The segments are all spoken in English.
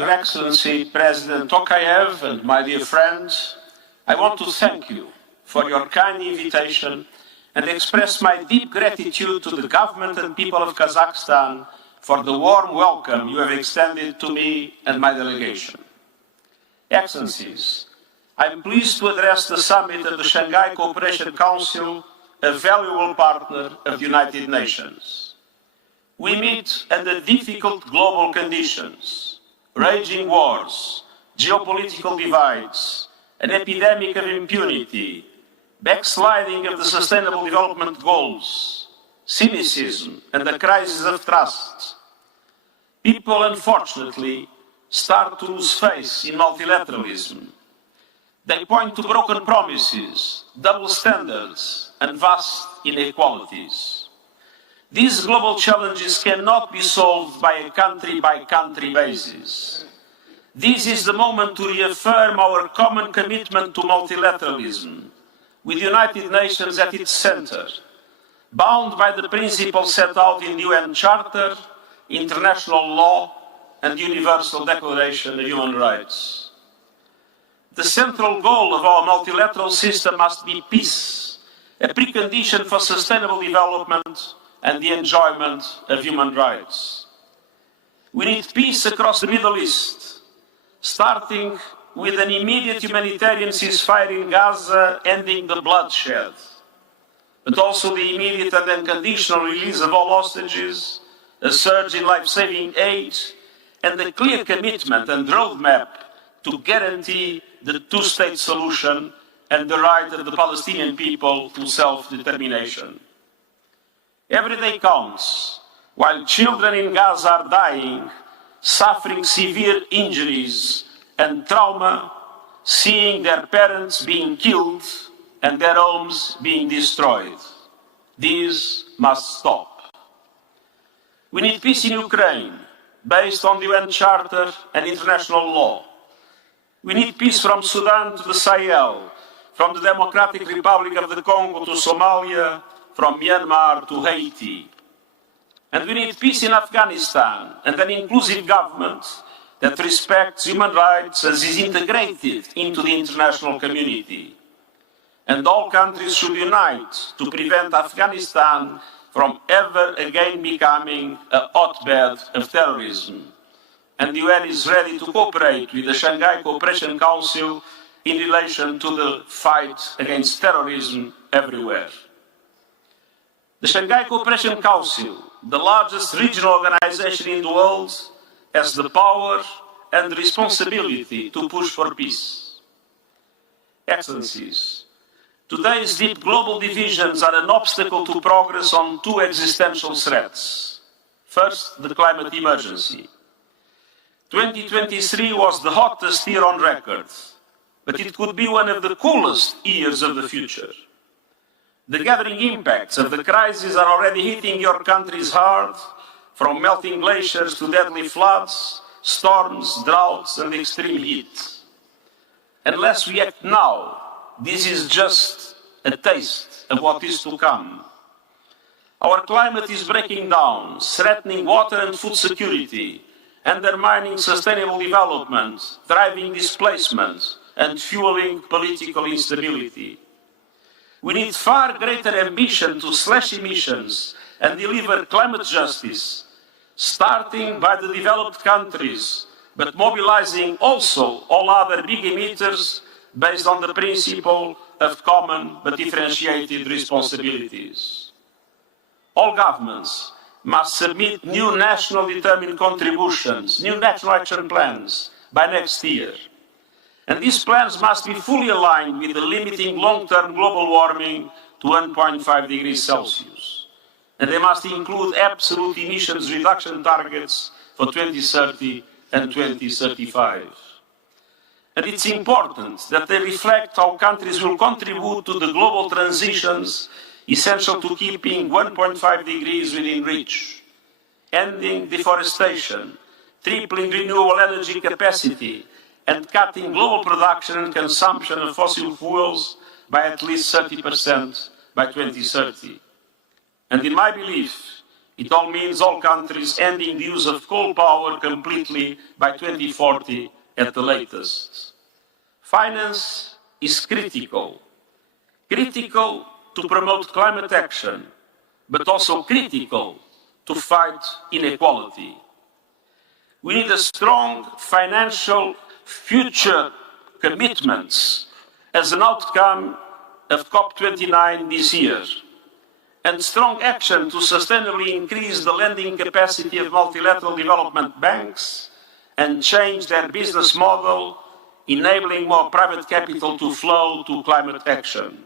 Your Excellency President Tokayev and my dear friends, I want to thank you for your kind invitation and express my deep gratitude to the government and people of Kazakhstan for the warm welcome you have extended to me and my delegation. Excellencies, I am pleased to address the summit of the Shanghai Cooperation Council, a valuable partner of the United Nations. We meet under difficult global conditions, raging wars, geopolitical divides, an epidemic of impunity, backsliding of the Sustainable Development Goals, cynicism and the crisis of trust. People, unfortunately, start to lose faith in multilateralism. They point to broken promises, double standards, and vast inequalities. These global challenges cannot be solved by a country-by-country basis. This is the moment to reaffirm our common commitment to multilateralism, with the United Nations at its center, bound by the principles set out in the UN Charter, international law, and the Universal Declaration of Human Rights. The central goal of our multilateral system must be peace, a precondition for sustainable development and the enjoyment of human rights. We need peace across the Middle East, starting with an immediate humanitarian ceasefire in Gaza, ending the bloodshed, but also the immediate and unconditional release of all hostages, a surge in life-saving aid, and a clear commitment and roadmap to guarantee the two-state solution and the right of the Palestinian people to self-determination. Every day counts, while children in Gaza are dying, suffering severe injuries and trauma, seeing their parents being killed and their homes being destroyed. This must stop. We need peace in Ukraine, based on the UN Charter and international law. We need peace from Sudan to the Sahel, from the Democratic Republic of the Congo to Somalia, from Myanmar to Haiti. And we need peace in Afghanistan and an inclusive government that respects human rights and is integrated into the international community. And all countries should unite to prevent Afghanistan from ever again becoming a hotbed of terrorism. And the UN is ready to cooperate with the Shanghai Cooperation Council in relation to the fight against terrorism everywhere. The Shanghai Cooperation Council, the largest regional organization in the world, has the power and responsibility to push for peace. Excellencies, today's deep global divisions are an obstacle to progress on two existential threats. First, the climate emergency. 2023 was the hottest year on record, but it could be one of the coolest years of the future. The gathering impacts of the crisis are already hitting your countries hard, from melting glaciers to deadly floods, storms, droughts, and extreme heat. Unless we act now, this is just a taste of what is to come. Our climate is breaking down, threatening water and food security, undermining sustainable development, driving displacement, and fueling political instability. We need far greater ambition to slash emissions and deliver climate justice, starting by the developed countries, but mobilizing also all other big emitters based on the principle of common but differentiated responsibilities. All governments must submit new national determined contributions, new national action plans by next year. And these plans must be fully aligned with the limiting long-term global warming to 1.5 degrees Celsius. And they must include absolute emissions reduction targets for 2030 and 2035. And it's important that they reflect how countries will contribute to the global transitions essential to keeping 1.5 degrees within reach, ending deforestation, tripling renewable energy capacity, and cutting global production and consumption of fossil fuels by at least 30% by 2030. And in my belief, It all means all countries ending the use of coal power completely by 2040 at the latest. Finance is critical. Critical to promote climate action, but also critical to fight inequality. We need a strong financial future commitments as an outcome of COP29 this year, and strong action to sustainably increase the lending capacity of multilateral development banks and change their business model, enabling more private capital to flow to climate action.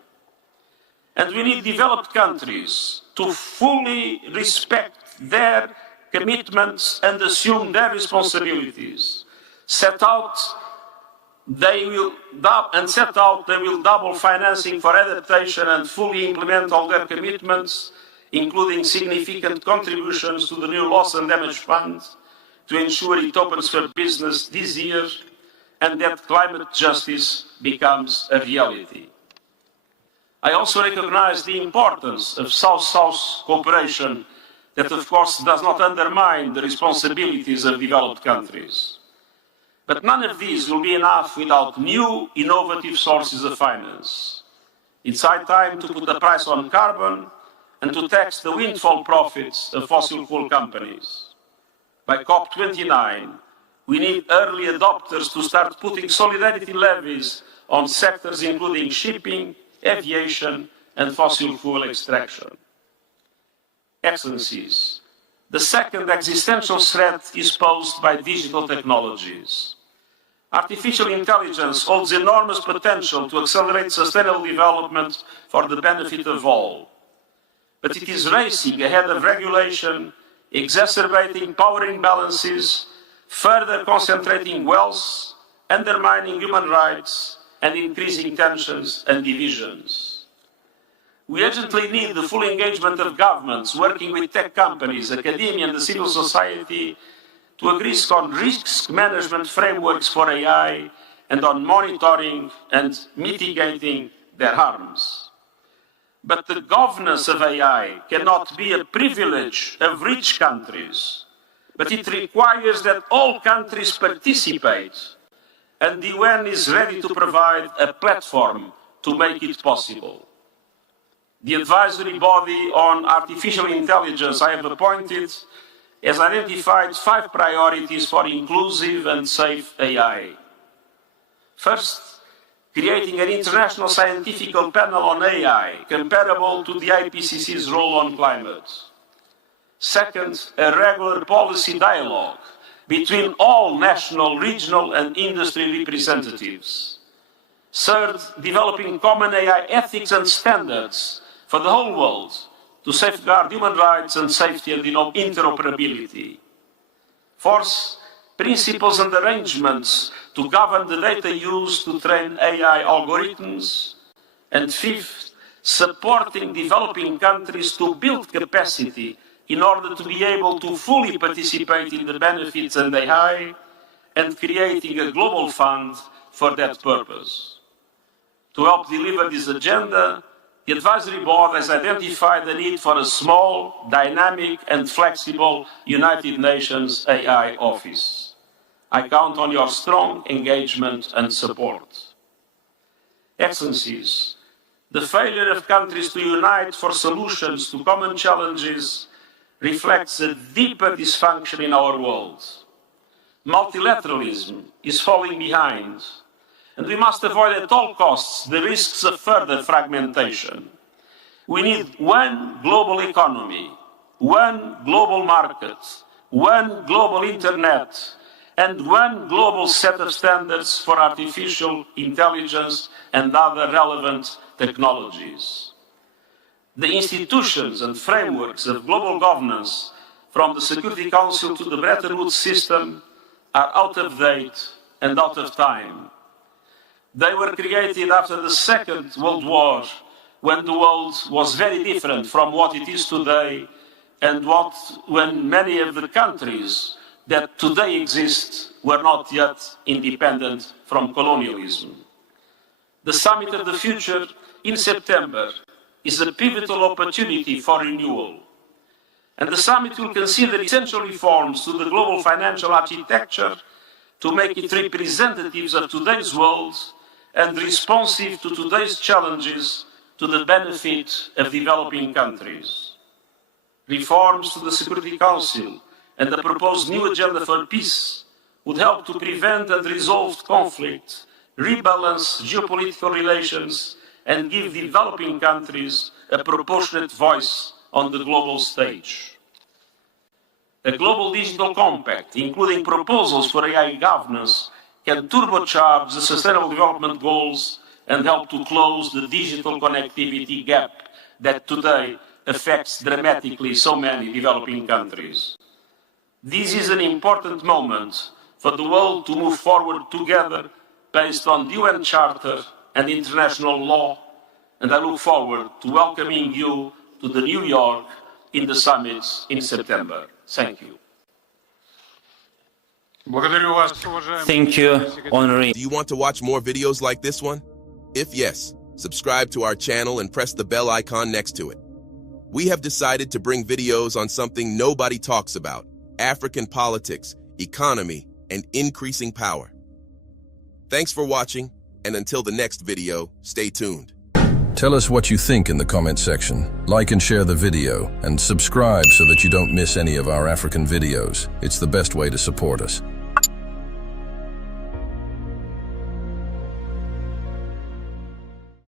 And we need developed countries to fully respect their commitments and assume their responsibilities. They will double financing for adaptation and fully implement all their commitments, including significant contributions to the new Loss and Damage Fund, to ensure it opens for business this year and that climate justice becomes a reality. I also recognize the importance of South-South cooperation that, of course, does not undermine the responsibilities of developed countries. But none of these will be enough without new, innovative sources of finance. It's high time to put a price on carbon and to tax the windfall profits of fossil fuel companies. By COP29, we need early adopters to start putting solidarity levies on sectors including shipping, aviation, and fossil fuel extraction. Excellencies, the second existential threat is posed by digital technologies. Artificial intelligence holds enormous potential to accelerate sustainable development for the benefit of all. But it is racing ahead of regulation, exacerbating power imbalances, further concentrating wealth, undermining human rights, and increasing tensions and divisions. We urgently need the full engagement of governments working with tech companies, academia and the civil society to agree on risk management frameworks for AI and on monitoring and mitigating their harms. But the governance of AI cannot be a privilege of rich countries, but it requires that all countries participate, and the UN is ready to provide a platform to make it possible. The advisory body on artificial intelligence I have appointed has identified 5 priorities for inclusive and safe AI. First, creating an international scientific panel on AI comparable to the IPCC's role on climate. Second, a regular policy dialogue between all national, regional and industry representatives. Third, developing common AI ethics and standards for the whole world to safeguard human rights and safety and interoperability. Fourth, principles and arrangements to govern the data used to train AI algorithms. And fifth, supporting developing countries to build capacity in order to be able to fully participate in the benefits of AI and creating a global fund for that purpose. To help deliver this agenda, the Advisory Board has identified the need for a small, dynamic and flexible United Nations AI office. I count on your strong engagement and support. Excellencies, the failure of countries to unite for solutions to common challenges reflects a deeper dysfunction in our world. Multilateralism is falling behind, and we must avoid at all costs the risks of further fragmentation. We need one global economy, one global market, one global internet, and one global set of standards for artificial intelligence and other relevant technologies. The institutions and frameworks of global governance, from the Security Council to the Bretton Woods system, are out of date and out of time. They were created after the Second World War, when the world was very different from what it is today, and when many of the countries that today exist were not yet independent from colonialism. The Summit of the Future in September is a pivotal opportunity for renewal. And the summit will consider essential reforms to the global financial architecture to make it representative of today's world and responsive to today's challenges to the benefit of developing countries. Reforms to the Security Council and the proposed new agenda for peace would help to prevent and resolve conflict, rebalance geopolitical relations, and give developing countries a proportionate voice on the global stage. A global digital compact, including proposals for AI governance, can turbocharge the Sustainable Development Goals and help to close the digital connectivity gap that today affects dramatically so many developing countries. This is an important moment for the world to move forward together based on the UN Charter and international law, and I look forward to welcoming you to the New York in the summit in September. Thank you. Thank you, Honorary. Do you want to watch more videos like this one? If yes, subscribe to our channel and press the bell icon next to it. We have decided to bring videos on something nobody talks about: African politics, economy, and increasing power. Thanks for watching, and until the next video, stay tuned. Tell us what you think in the comment section. Like and share the video, and subscribe so that you don't miss any of our African videos. It's the best way to support us.